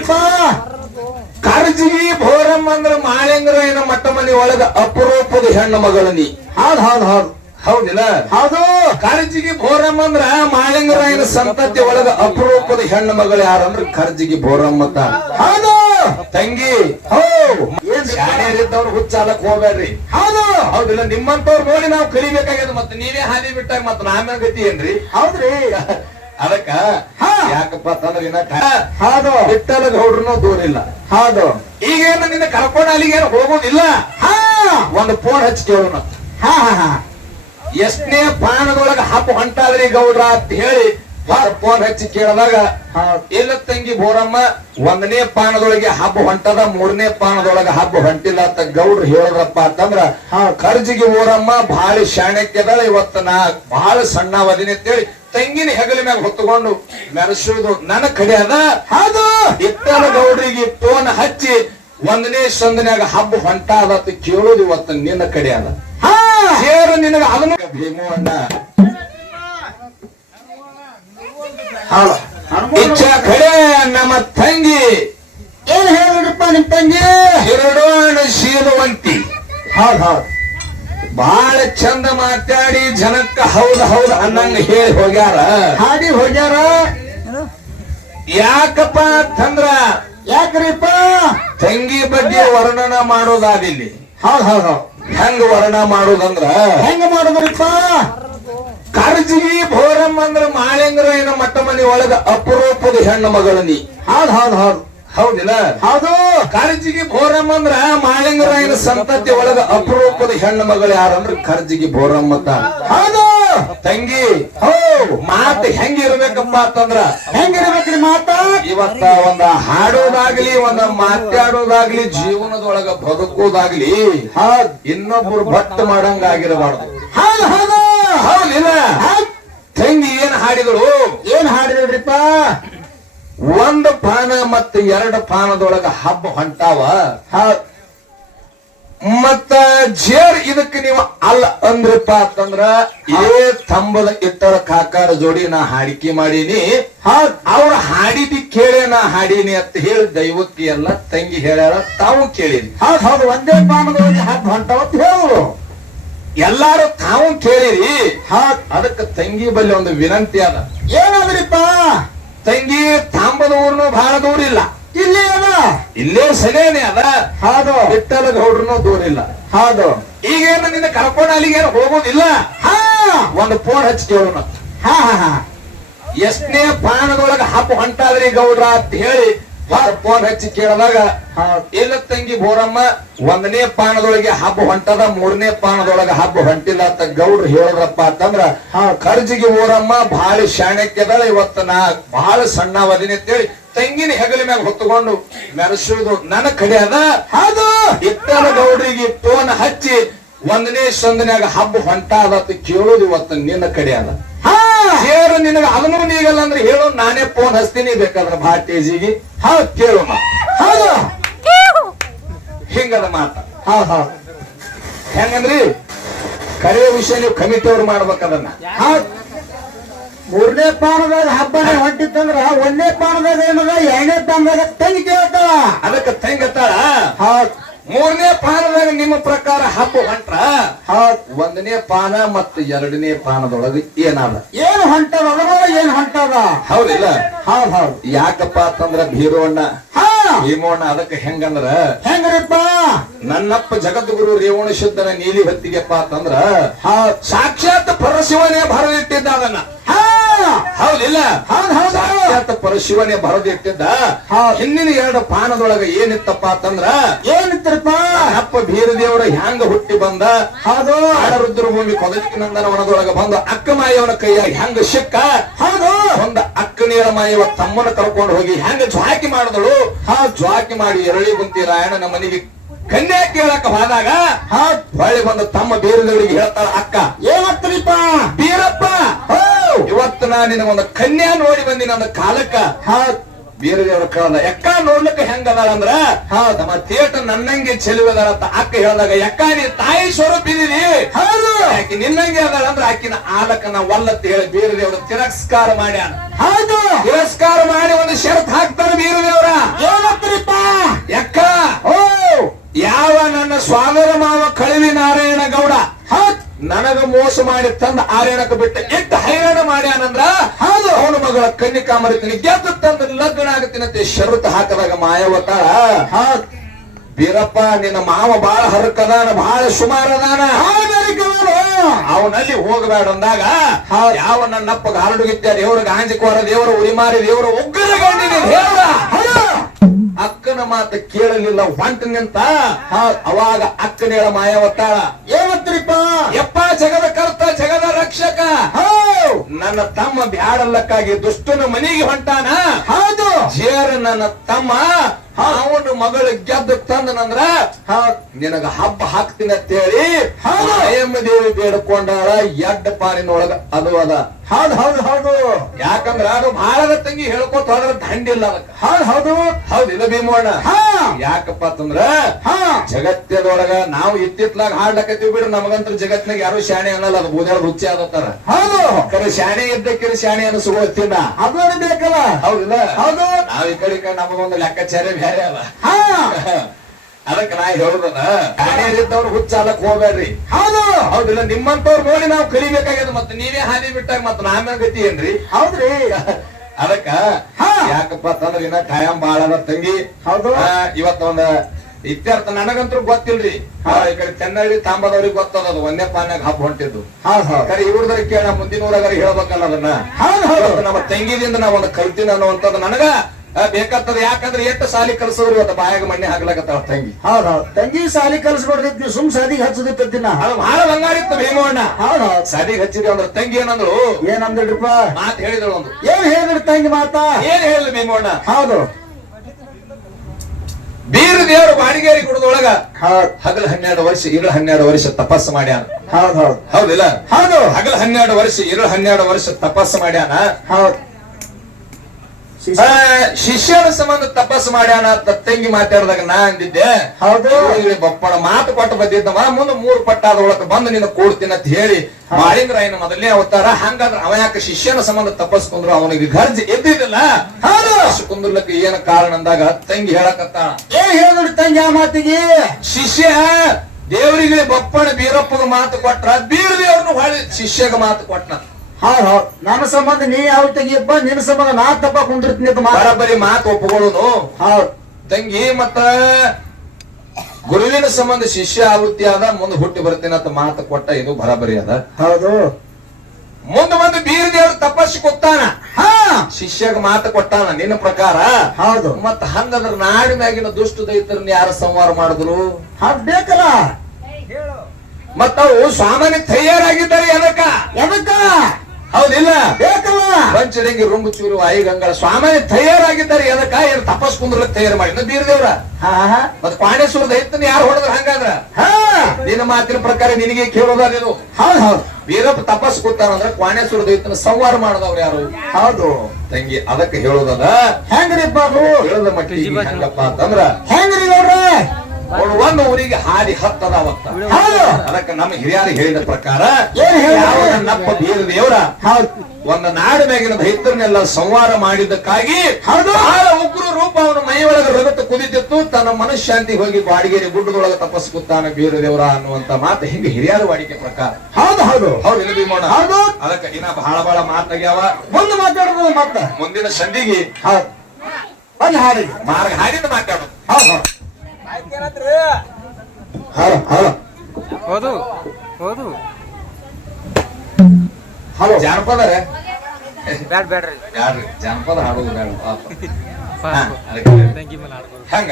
ಏನದ್ರಿಪ್ಪ ಕರ್ಜಿಗಿ ಭೋರಮ್ಮ ಅಂದ್ರ ಮಾಳಿಂಗರಾಯನ ಮಟ್ಟ ಮನಿ ಒಳಗ ಅಪರೂಪದ ಹೆಣ್ಣು ಮಗಳ ನೀ. ಹೌದ್ ಹೌದ್ ಹೌದ್. ಹೌದಿಲ್ಲ? ಹೌದು. ಕರ್ಜಿಗಿ ಭೋರಮ್ಮ ಅಂದ್ರ ಮಾಳಿಂಗರಾಯನ ಸಂತತಿ ಒಳಗ ಅಪರೂಪದ ಹೆಣ್ಣು ಮಗಳು ಯಾರಂದ್ರ ಕರ್ಜಿಗಿ ಭೋರಮ್ಮ ಅಂತ. ಹೌದು. ತಂಗಿ. ಹೋ ಏನ್ ಶಾಣ್ಯರಿದ್ದವ್ರು ಹುಚ್ಚಾಲಕ್ ಹೋಗ್ಬೇಡ್ರಿ. ಹೌದು. ಹೌದಿಲ್ಲ? ನಿಮ್ಮಂತವ್ರು ನೋಡಿ ನಾವು ಕಲಿಬೇಕಾಗ್ಯದ ಮತ್ತೆ ನೀವೇ ಹಾದಿ ಬಿಟ್ಟಾಗ ಮತ್ತೆ ನಾವೇನ್ ಗತಿ ಏನ್ರಿ? ಹೌದ್ರಿ. ಅದಕ್ಕ ಹಾ. ಯಾಕಪ್ಪ ಅಂತಂದ್ರೆ ಇನ್ನ ಹೌದು. ಬಿಟ್ಟಲ ಗೌಡ್ರನ್ನೂ ದೂರ ಇಲ್ಲ ಹೌದು. ಈಗೇನು ನಿನ್ನ ಕರ್ಕೊಂಡು ಅಲ್ಲಿಗೇನು ಹೋಗೋದಿಲ್ಲ? ಹಾ. ಒಂದು ಫೋನ್ ಹಚ್ಚಿ ಕೇಳೋಣ ಹಾ ಹಾ ಹಾ. ಎಷ್ಟನೇ ಪಾನದೊಳಗ ಹಬ್ಬ ಹೊಂಟಾದ್ರಿ ಗೌಡ್ರ ಅಂತ ಹೇಳಿ ಫೋನ್ ಹಚ್ಚಿ ಕೇಳಿದಾಗ ಇಲ್ಲ ತಂಗಿ ಬೋರಮ್ಮ ಒಂದನೇ ಪಾನದೊಳಗೆ ಹಬ್ಬ ಹೊಂಟದ ಮೂರನೇ ಪಾನದೊಳಗ ಹಬ್ಬ ಹೊಂಟಿಲ್ಲ ಅಂತ ಗೌಡ್ರು ಹೇಳಿದ್ರಪ್ಪ ಅಂತಂದ್ರ ಖರ್ಜಿಗೆ ಕರ್ಜಿಗೆ ಬೋರಮ್ಮ ಬಹಳ ಶಾಣಕ್ಕೆ ಇವತ್ತ ನಾ ಬಹಳ ಸಣ್ಣವದಿನಿ ಅಂತೇಳಿ ತಂಗಿನ ಹೆಗಲ ಮ್ಯಾಗ ಹೊತ್ತುಕೊಂಡು ಮೆರೆಸುವುದು ನನ್ನ ಕಡೆ ಅದ? ಹೌದು. ಇಟ್ಟನ ಗೌಡ್ರಿಗೆ ಫೋನ್ ಹಚ್ಚಿ ಒಂದನೇ ಸಂದನ್ಯಾಗ ಹಬ್ಬ ಹೊಂಟಾದ ಅಂತ ಕೇಳೋದು ಇವತ್ತು ನಿನ್ನ ಕಡೆ ಅದ. ಹಾ. ಸೇರು ನಿನಗ ಅದನ್ನ. ಭೀಮು ಅಣ್ಣ ಇಚ್ಛ ಕಡೆ ನಮ್ಮ ತಂಗಿ. ಏನ್ ಹೇಳಿಡಪ್ಪ ನಿಮ್ ತಂಗಿ? ಹಿರಡೋಣ ಶೀಲವಂತಿ. ಹೌದ್ ಹೌದ್. ಬಹಳ ಚಂದ ಮಾತಾಡಿ ಜನಕ್ಕ ಹೌದ್ ಹೌದ್ ಅನ್ನಂಗ ಹೇಳಿ ಹೋಗ್ಯಾರ. ಹಾಡಿ ಹೋಗ್ಯಾರ? ಯಾಕಪ್ಪ ಅಂತಂದ್ರ ಯಾಕ್ರಿಪ್ಪ? ತಂಗಿ ಬಗ್ಗೆ ವರ್ಣನ ಮಾಡೋದಾದಿಲ್ಲಿ. ಹೌದ್ ಹೌದ್ ಹೌದ್. ಹೆಂಗ ವರ್ಣ ಮಾಡೋದಂದ್ರ? ಹೆಂಗ್ ಮಾಡೋದ್ರಿಪ್ಪ? ಕರ್ಜಿಗಿ ಭೋರಂ ಅಂದ್ರ ಏನ ಮಟ್ಟ ಮನಿ ಒಳಗ ಅಪರೂಪದ ಹೆಣ್ಣು ಮಗಳು ನೀ. ಹೌದ್ ಹೌದ್ ಹೌದ್. ಹೌದಿಲ್ಲ? ಹೌದು. ಕರ್ಜಿಗೆ ಬೋರಮ್ಮ ಅಂದ್ರ ಮಾಳಿಂಗರಾಯನ ಸಂತತಿ ಒಳಗ ಅಪರೂಪದ ಹೆಣ್ಣು ಮಗಳು ಯಾರಂದ್ರ ಕರ್ಜಿಗಿ ಬೋರಮ್ಮ ಅಂತ. ಹೌದು. ತಂಗಿ ಹೋ ಮಾತು ಹೆಂಗಿರ್ಬೇಕಪ್ಪ ಅಂತಂದ್ರ? ಹೆಂಗಿರ್ಬೇಕ್ರಿ ಮಾತ? ಇವತ್ತ ಒಂದ ಹಾಡೋದಾಗ್ಲಿ ಒಂದ ಮಾತಾಡೋದಾಗ್ಲಿ ಜೀವನದೊಳಗ ಬದುಕೋದಾಗ್ಲಿ ಇನ್ನೊಬ್ರು ಭಟ್ ಮಾಡಂಗ ಆಗಿರಬಾರ್ದು. ಹೌದು ಹೌದು. ಹೌದಿಲ್ಲ? ಹೌದ್. ತಂಗಿ ಏನ್ ಹಾಡಿದಳು? ಏನ್ ಹಾಡಿದ್ರಿಪ್ಪ ಒಂದು ಪಾನ ಮತ್ತು ಎರಡು ಪಾನದೊಳಗ ಹಬ್ಬ ಹೊಂಟಾವ? ಹೌದ್. ಮತ್ತ ಜೇರ್ ಇದಕ್ಕೆ ನೀವು ಅಲ್ಲ ಅಂದ್ರಪ್ಪ ಅಂತಂದ್ರ ಏ ತಂಬದ ಇತ್ತರ ಕಾಕಾರ ಜೋಡಿ ನಾ ಹಾಡಿಕೆ ಮಾಡೀನಿ. ಹೌದ್. ಅವ್ರ ಹಾಡಿದಿ ಕೇಳಿ ನಾ ಹಾಡೀನಿ ಅಂತ ಹೇಳಿ ದೈವಕ್ಕೆ ಎಲ್ಲ ತಂಗಿ ಹೇಳ್ಯಾರ ತಾವು ಕೇಳಿರಿ. ಹೌದ್ ಹೌದು. ಒಂದೇ ಪಾನದೊಳಗೆ ಹಬ್ಬ ಹೊಂಟಾವ ಅಂತ ಹೇಳು ಎಲ್ಲಾರು ತಾವು ಕೇಳಿರಿ. ಹೌದ್. ಅದಕ್ಕೆ ತಂಗಿ ಬಲ್ಲಿ ಒಂದು ವಿನಂತಿ ಅದ. ಏನಾದ್ರಿಪ್ಪ? ತಂಗಿ ತಾಂಬದ ಊರ್ನು ಬಹಳ ದೂರ ಇಲ್ಲ. ಇಲ್ಲೇ ಅದ? ಇಲ್ಲೇ ಸನೇನೆ ಅದ. ಹೌದು. ಬಿಟ್ಟಲ ಗೌಡ್ರನು ದೂರ ಇಲ್ಲ. ಹೌದು. ಈಗೇನು ನಿನ್ನ ಕರ್ಕೊಂಡು ಅಲ್ಲಿಗೇನು ಹೋಗೋದಿಲ್ಲ? ಹಾ. ಒಂದು ಫೋನ್ ಹಚ್ಚಿ ಕೇಳೋಣ ಹಾ ಹಾ ಹಾ. ಎಷ್ಟನೇ ಪಾನದೊಳಗ ಹಬ್ಬ ಹೊಂಟಾದ್ರಿ ಗೌಡ್ರ ಅಂತ ಹೇಳಿ ಫೋನ್ ಹಚ್ಚಿ ಕೇಳಿದಾಗ ಇಲ್ಲ ತಂಗಿ ಬೋರಮ್ಮ ಒಂದನೇ ಪಾನದೊಳಗೆ ಹಬ್ಬ ಹೊಂಟದ ಮೂರನೇ ಪಾನದೊಳಗೆ ಹಬ್ಬ ಹೊಂಟಿಲ್ಲ ಅಂತ ಗೌಡ್ರು ಹೇಳಿದ್ರಪ್ಪ ಅಂತಂದ್ರ ಖರ್ಜಿಗೆ ಕರ್ಜಿಗೆ ಬೋರಮ್ಮ ಬಹಳ ಶಾಣಕ್ಯದಳ ಇವತ್ತ ನಾ ಬಹಳ ಸಣ್ಣ ವದಿನಿ ಅಂತೇಳಿ ತಂಗಿನ ಹೆಗಲ ಮ್ಯಾಗ ಹೊತ್ತುಕೊಂಡು ಮೆರೆಸುವುದು ನನ್ನ ಕಡೆ ಅದ. ಹೌದು. ಇಟ್ಟನ ಗೌಡ್ರಿಗೆ ಫೋನ್ ಹಚ್ಚಿ ಒಂದನೇ ಸಂದನ್ಯಾಗ ಹಬ್ಬ ಹೊಂಟಾದ ಅಂತ ಕೇಳೋದು ಇವತ್ತ ನಿನ್ನ ಕಡೆ ಅದ. ಹಾ ಸೇರು ನಿನಗ ಅದನ್ನು ನೀಗಲ್ಲ ಅಂದ್ರೆ ಹೇಳು ನಾನೇ ಫೋನ್ ಹಚ್ತೀನಿ ಬೇಕಾದ್ರೆ ಬಾ ಟೇಜಿಗೆ ಹೌದ್ ಕೇಳೋಣ ಹೌದು. ಹಿಂಗದ ಮಾತ. ಹಾ ಹಾ. ಹೆಂಗಂದ್ರಿ? ಕರೆ ವಿಷಯ ನೀವು ಕಮಿಟಿ ಅವ್ರು ಮಾಡ್ಬೇಕದನ್ನ ಹೌದ್ ಮೂರನೇ ಪಾನದಾಗ ಹಬ್ಬನೇ ಹೊಂಟಿತ್ತಂದ್ರ ಒಂದನೇ ಪಾನದಾಗ ಏನದ ಎರಡನೇ ಪಾನದಾಗ ತಂಗಿ ಕೇಳ್ತಾವ. ಅದಕ್ಕೆ ಹೌದ್ ಮೂರನೇ ಪಾನದಾಗ ನಿಮ್ಮ ಪ್ರಕಾರ ಹಬ್ಬ ಹೊಂಟ್ರ? ಒಂದನೇ ಪಾನ ಮತ್ತು ಎರಡನೇ ಪಾನದೊಳಗ ಏನಾದ? ಏನು ಹೊಂಟದ? ಅದರೊಳಗ ಏನ್ ಹೊಂಟದ? ಹೌದಿಲ್ಲ? ಹೌದ್ ಹೌದ್. ಯಾಕಪ್ಪ ಅಂತಂದ್ರ ಭೀರೋಣ್ಣ ಹಾ. ಭೀಮೋಣ್ಣ ಅದಕ್ಕೆ ಹೆಂಗಂದ್ರ? ಹೆಂಗ್ರಿಪ್ಪ? ನನ್ನಪ್ಪ ಜಗದ್ಗುರು ರೇವಣ ಶುದ್ಧನ ನೀಲಿ ಹೊತ್ತಿಗೆಪ್ಪ ಅಂತಂದ್ರ ಸಾಕ್ಷಾತ್ ಪರಶಿವನೇ ಇಟ್ಟಿದ್ದ ಅದನ್ನ. ಹೌದಿಲ್ಲ? ಹೌದ್ ಪರಶಿವನೇ ಬರದಿಟ್ಟಿದ್ದ ಹೌದ್. ಹಿಂದಿನ ಎರಡು ಪಾನದೊಳಗ ಏನಿತ್ತಪ್ಪ ಅಂತಂದ್ರ ಏನಿತ್ತಪ್ಪ? ಅಪ್ಪ ಬೀರದೇವರ ಹ್ಯಾಂಗ ಹುಟ್ಟಿ ಬಂದ? ಹೌದು. ಆಡರುದ್ರ ಭೂಮಿ ನಂದನ ವನದೊಳಗ ಬಂದ ಅಕ್ಕ ಮಾಯವನ ಕೈಯಾಗ ಹೆಂಗ ಸಿಕ್ಕ? ಹೌದು. ಒಂದ ಅಕ್ಕ ನೀರ ಮಾಯವ ತಮ್ಮನ ಕರ್ಕೊಂಡು ಹೋಗಿ ಹೆಂಗ ಜ್ವಾಕಿ ಮಾಡಿದಳು? ಆ ಜ್ವಾಕಿ ಮಾಡಿ ಎರಳಿ ಬಂತಿ ರಾಯಣ ನಮ್ಮ ಮನೆಗೆ ಕನ್ಯಾ ಕೇಳಕ ಹೋದಾಗ ಹಾ ಹೊಳ್ಳಿ ಬಂದ ತಮ್ಮ ಬೀರದೇವರಿಗೆ ಹೇಳ್ತಾಳ ಅಕ್ಕ ಏನತ್ರಿಪ್ಪ ಬೀರಪ್ಪ ಹೋ ನಾನು ಒಂದು ಕನ್ಯಾ ನೋಡಿ ಬಂದಿ ನನ್ನ ಕಾಲಕ್ಕ. ಬೇರೆ ದೇವರ ಕೇಳಲ್ಲ ಎಕ್ಕ ನೋಡ್ಲಕ್ಕ ಹೆಂಗದ ಅಂದ್ರ ನಮ್ಮ ತೇಟ ನನ್ನಂಗೆ ಚೆಲುವದಾಳ ಅಂತ ಅಕ್ಕ ಹೇಳಿದಾಗ ಎಕ್ಕ ನೀ ತಾಯಿ ಸ್ವರೂಪ ಇದೀನಿ ಆಕಿ ನಿನ್ನಂಗೆ ಅದಾಳ ಅಂದ್ರ ಆಕಿನ ಆಲಕ್ಕ ನಾ ಒಲ್ಲತ್ತ ಹೇಳಿ ಬೇರೆ ದೇವರ ತಿರಸ್ಕಾರ ಮಾಡ್ಯ ಹೌದು. ತಿರಸ್ಕಾರ ಮಾಡಿ ಒಂದು ಶರತ್ ಹಾಕ್ತಾರ ಬೇರೆ ದೇವರ ಏನಪ್ಪ ಓ. ಯಾವ ನನ್ನ ಸ್ವಾಗರ ಮಾವ ಕಳವಿ ನಾರಾಯಣ ಗೌಡ ನನಗ ಮೋಸ ಮಾಡಿ ತಂದ ಆರ್ಯಣಕ ಬಿಟ್ಟ ಇಟ್ಟ ಹೈರಾಣ ಮಾಡ್ಯಾನಂದ್ರ ಹೌದು. ಅವನ ಮಗಳ ಕನ್ನಿಕಾ ಕಾಮರಿತೀನಿ ಗೆದ್ದು ತಂದ ಲಗ್ನ ಆಗತ್ತಿನಂತೆ ಶರತ್ ಹಾಕದಾಗ ಮಾಯವತಾಳ ಬೀರಪ್ಪ ನಿನ್ನ ಮಾವ ಬಾಳ ಹರಕದಾನ ಬಹಳ ಸುಮಾರದಾನ. ಅವನಲ್ಲಿ ಹೋಗಬೇಡ ಅಂದಾಗ. ಯಾವ ನನ್ನಪ್ಪ ಅಪ್ಪಗ ದೇವರ ಗಾಂಜಿಕೋರ ದೇವರ ಉರಿಮಾರಿ ದೇವರ ಉಗ್ರ ಗಂಡಿನ ದೇವರ ಅಕ್ಕನ ಮಾತು ಕೇಳಲಿಲ್ಲ ಹೊಂಟ ನಿಂತ. ಅವಾಗ ಅಕ್ಕನೇಳ ಮಾಯವತ್ತಾಳ ಯಪ್ಪ ಜಗದ ಕರ್ತ ಜಗದ ರಕ್ಷಕ. ನನ್ನ ತಮ್ಮ ಬ್ಯಾಡಲ್ಲಕ್ಕಾಗಿ ದುಷ್ಟನ ಮನೆಗೆ ಹೊಂಟಾನ. ಹೌದು. ಜೇರ ನನ್ನ ತಮ್ಮ ಅವನ ಮಗಳು ಗೆದ್ದ ತಂದನಂದ್ರ ಹಾ ನಿನಗ ಹಬ್ಬ ಹಾಕ್ತೀನಿ ಅಂತ ಹೇಳಿ ದೇವಿ ಬೇಡ್ಕೊಂಡಾಳ ಎಡ್ಡ ಪಾರಿನೊಳಗ ಅದು ಅದ. ಹೌದ್ ಹೌದು ಹೌದು. ಯಾಕಂದ್ರ ಅದು ಬಹಳ ತಂಗಿ ಹೇಳ್ಕೊತ ಹೋದ್ರ ದಂಡಿಲ್ಲ ಅದಕ್ಕ. ಹೌದು ಹೌದು. ಹೌದಿಲ್ಲ ಭೀಮಣ್ಣ. ಹಾ. ಯಾಕಪ್ಪ ಅಂತಂದ್ರ ಹಾ. ಜಗತ್ತದೊಳಗ ನಾವು ಇತ್ತಿತ್ಲಾಗ ಹಾಡ್ಲಕತ್ತೀವಿ ಬಿಡ್ರಿ ನಮಗಂತ್ರ ಜಗತ್ನಾಗ ಯಾರು ಶಾಣೆ ಅನ್ನಲ್ಲ ಅದು ಬೂದ್ಯಾಳ ರುಚಿ ಆಗತ್ತಾರ ಹೌದು. ಕರೆ ಶಾಣೆ ಇದ್ದಕ್ಕಿರ ಶಾಣೆ ಅನಿಸ್ಕೋತಿಲ್ಲ ಅದು ಬೇಕಲ್ಲ. ಹೌದಿಲ್ಲ? ಹೌದು. ನಾವ್ ಈ ಕಡೆ ನಮಗೊಂದು ಲೆಕ್ಕಾಚಾರ ಅಲ್ಲ ಹಾ. ಅದಕ್ಕೆ ನಾ ಹೇಳುದನ ಶಾಣೆಯರಿದ್ದವ್ರು ಹುಚ್ಚಾಲಕ್ ಹೋಗ್ಬೇಡ್ರಿ. ಹೌದು. ಹೌದಿಲ್ಲ ನಿಮ್ಮಂತವ್ರು ನೋಡಿ ನಾವು ಕಲಿಬೇಕಾಗ್ಯದ ಮತ್ತೆ ನೀವೇ ಹಾದಿ ಬಿಟ್ಟಾಗ ಮತ್ತೆ ನಾಮೇಲೆ ಗತಿ ಏನ್ರಿ? ಹೌದ್ರಿ. ಅದಕ್ಕ. ಯಾಕಪ್ಪ ಅಂತಂದ್ರ ಇನ್ನ ಕಾಯಂ ಬಾಳ ಅದ ತಂಗಿ. ಹೌದು. ಇವತ್ತ ಒಂದ ಇತ್ಯರ್ಥ ನನಗಂತೂ ಗೊತ್ತಿಲ್ರಿ. ಆ, ಈ ಕಡೆ ಚೆನ್ನಳ್ಳಿ ತಾಂಬದವ್ರಿಗೆ ಗೊತ್ತದ ಅದು ಒಂದೇ ಪಾನ್ಯಾಗ ಹಬ್ಬ ಹೊಂಟಿದ್ದು. ಕರೆ ಇವ್ರದ್ರ ಕೇಳ ಮುಂದಿನ ಊರಾಗ ಹೇಳ್ಬೇಕಲ್ಲ ಅದನ್ನ. ನಮ್ಮ ತಂಗಿದಿಂದ ನಾವ್ ಒಂದು ಕಲ್ತಿನ ಅನ್ನುವಂಥದ್ದು ನನಗ. ಬೇಕಾಗ್ತದ. ಯಾಕಂದ್ರೆ ಎಷ್ಟು ಸಾಲಿ ಕಲ್ಸಿದ್ರು ಇವತ್ತು ಬಾಯಾಗ ಮಣ್ಣೆ ಹಾಕ್ಲಾಕತ್ತಾವ ತಂಗಿ. ಹೌದ್ ಹೌದ್. ತಂಗಿ ಸಾಲಿ ಕಲ್ಸ್ಕೊಡ್ದಿತ್ತು ನೀವು ಸುಮ್ ಸದಿಗೆ ಹಚ್ಚದಿತ್ತಿನ ಅದು ಬಹಳ ಬಂಗಾರಿತ್ತು ಭೀಮಣ್ಣ. ಹೌದ್ ಹೌದ್. ಸದಿಗೆ ಹಚ್ಚಿದ್ರಿ ಅಂದ್ರ ತಂಗಿ ಏನಂದ್ರು ಏನಂದ್ರಿಪ್ಪ? ಮಾತ್ ಹೇಳಿದ್ರು ಒಂದು ಏನ್ ಹೇಳಿದ್ರಿ ತಂಗಿ ಮಾತಾ? ಏನ್ ಹೇಳಿದ್ಲು ಭೀಮಣ್ಣ? ಹೌದು. ಬೀರ ದೇವರು ಬಾಡಿಗೇರಿ ಕುಡದೊಳಗ ಹಗಲ್ ಹಗಲು ಹನ್ನೆರಡು ವರ್ಷ ಇರಳ ಹನ್ನೆರಡು ವರ್ಷ ತಪಸ್ಸು ಮಾಡ್ಯಾನ. ಹೌದ್ ಹೌದ್. ಹೌದಿಲ್ಲ? ಹೌದು. ಹಗಲ ಹನ್ನೆರಡು ವರ್ಷ ಇರಳ ಹನ್ನೆರಡು ವರ್ಷ ತಪಸ್ಸು ಮಾಡ್ಯಾನ. ಹೌದ್. ಶಿಷ್ಯನ ಸಂಬಂಧ ತಪಸ್ಸು ಮಾಡ್ಯಾನ ತತ್ತಂಗಿ ತಂಗಿ ಮಾತಾಡಿದಾಗ ನಾ ಅಂದಿದ್ದೆ. ಹೌದು. ಬಪ್ಪಣ ಮಾತು ಕೊಟ್ಟು ಬಂದಿದ್ದವ ಮುಂದೆ ಮೂರು ಪಟ್ಟಾದ ಒಳಗೆ ಬಂದು ನಿನ್ನ ಕೂಡ್ತೀನಿ ಅಂತ ಹೇಳಿ ಮಾಳಿಂದ್ರ ಏನು ಮೊದಲೇ ಅವತಾರ. ಹಂಗಾದ್ರೆ ಅವ ಯಾಕೆ ಶಿಷ್ಯನ ಸಂಬಂಧ ತಪಸ್ಕೊಂಡ್ರು? ಅವನಿಗೆ ಗರ್ಜಿ ಎದ್ದಿದ್ದಿಲ್ಲ. ಕುಂದ್ರಲಕ್ಕೆ ಏನ ಕಾರಣ ಅಂದಾಗ ತಂಗಿ ಹೇಳಕತ್ತ ಏ ಹೇಳಿದ್ರಿ ತಂಗಿ ಆ ಮಾತಿಗೆ. ಶಿಷ್ಯ ದೇವರಿಗೆ ಬಪ್ಪಣ ಬೀರಪ್ಪಗ ಮಾತು ಕೊಟ್ರ ಬೀರ ದೇವ್ರನ್ನ ಹೊಳಿ ಶಿಷ್ಯಗ ಮಾತು ಕೊಟ್ಟ ಹೌದ್ ಹೌದ್ ನನ್ನ ಸಂಬಂಧ ನೀ ಯಾವ ತೆಗಿಯಪ್ಪ? ನಿನ್ನ ಸಂಬಂಧ ನಾ ತಪ್ಪ ಕುಂದಿರ್ತೀನಿ ಅಂತ ಬರಬರಿ ಮಾತು ಒಪ್ಪಿಕೊಳ್ಳೋದು ಹೌದ್. ತಂಗಿ ಮತ್ತ ಗುರುವಿನ ಸಂಬಂಧ ಶಿಷ್ಯ ಆವೃತ್ತಿ ಆದ ಮುಂದೆ ಹುಟ್ಟಿ ಬರ್ತೀನಿ ಅಂತ ಮಾತು ಕೊಟ್ಟ ಇದು ಬರಬರಿ ಅದ. ಹೌದು. ಮುಂದೆ ಬಂದು ಬೀರ್ ದೇವ್ರ ತಪಸ್ಸಿ ಕೊತ್ತಾನ ಹಾ. ಶಿಷ್ಯಗ ಮಾತು ಕೊಟ್ಟಾನ ನಿನ್ನ ಪ್ರಕಾರ. ಹೌದು. ಮತ್ತ ನಾಡಿ ನಾಡಿನಾಗಿನ ದುಷ್ಟ ದೈತರನ್ನ ಯಾರು ಸಂವಾರ ಮಾಡಿದ್ರು? ಬೇಕಲ್ಲ? ಮತ್ತ ಅವು ಸಾಮಾನ್ಯ ತಯಾರಾಗಿದ್ದಾರೆ ಎದಕ್ಕ ಎದಕ್ಕ ಹೌದಿಲ್ಲ? ಬೇಕಲ್ಲ ಪಂಚರಂಗಿ ರುಂಬು ಚೂರು ಐಗಂಗಳ ಸ್ವಾಮಿ ತಯಾರಾಗಿದ್ದಾರೆ. ಎದಕ್ಕ ಏನು ತಪಸ್ ಕುಂದ್ರ ತಯಾರು ಮಾಡಿದ? ಬೀರದೇವ್ರ? ಹಾ ಹಾ. ಮತ್ ಪಾಂಡೇಶ್ವರ ದೈತನ ಯಾರು ಹೊಡೆದ್ರ ಹಂಗಾದ್ರ? ಹಾ. ನಿನ್ನ ಮಾತಿನ ಪ್ರಕಾರ ನಿನಗೆ ಕೇಳೋದ ನೀನು ಹೌದ್ ಹೌದು. ವೀರಪ್ಪ ತಪಸ್ ಅಂದ್ರೆ ಕ್ವಾಣೇಶ್ವರ ದೈತನ ಸಂವಾರ ಮಾಡದವ್ರು ಯಾರು? ಹೌದು. ತಂಗಿ ಅದಕ್ಕೆ ಹೇಳೋದದ? ಹೆಂಗ್ರಿಪ್ಪ ಹೇಳದ ಮಟ್ಟಿಗೆ ಹೆಂಗಪ್ಪ ಅಂತಂದ್ರ? ಹೆಂಗ್ರಿ ನೋಡ್ರಿ ಅವ್ರು ಒಂದು ಊರಿಗೆ ಹಾದಿ ಹತ್ತದ ಅವತ್ತ. ಅದಕ್ಕೆ ನಮ್ಮ ಹಿರಿಯರು ಹೇಳಿದ ಪ್ರಕಾರ ನಪ್ಪ ಬೀರ ದೇವರ ಒಂದು ನಾಡು ಮೇಗಿನ ದೈತರನ್ನೆಲ್ಲ ಸಂವಾರ ಮಾಡಿದ್ದಕ್ಕಾಗಿ. ಬಹಳ ಉಗ್ರ ರೂಪ ಅವನ ಮೈಯೊಳಗ ರಗತ್ತು ಕುದಿತಿತ್ತು ತನ್ನ ಮನಃಶಾಂತಿ ಹೋಗಿ ಬಾಡಿಗೆರೆ ಗುಡ್ಡದೊಳಗೆ ತಪಸ್ ಕೂತಾನ ಬೀರ ದೇವರ ಅನ್ನುವಂತ ಮಾತು ಹಿಂಗೆ ಹಿರಿಯರ ವಾಡಿಕೆ ಪ್ರಕಾರ. ಹೌದು ಹೌದು. ಹೌದು ಇಲ್ಲಿ ಹೌದು. ಅದಕ್ಕೆ ದಿನ ಬಹಳ ಬಹಳ ಮಾತಾಗ್ಯಾವ ಒಂದು ಮಾತಾಡೋದು ಮತ್ತ. ಮುಂದಿನ ಸಂಧಿಗೆ ಹೌದು. ಹಾಡಿ ಮಾರ್ಗ ಹಾಡಿದ ಮಾತಾಡೋದು ಹೌದು. ಹೌದು ಹೌದು ಹಲೋ. ಜಾನಪದ ಬ್ಯಾಡ ಬ್ಯಾಡ್ರಿ ಬ್ಯಾಡ್ರಿ. ಜಾನಪದ ಹಾಡೋದು ಬ್ಯಾಡ ಪಾಪ. ಹೆಂಗ.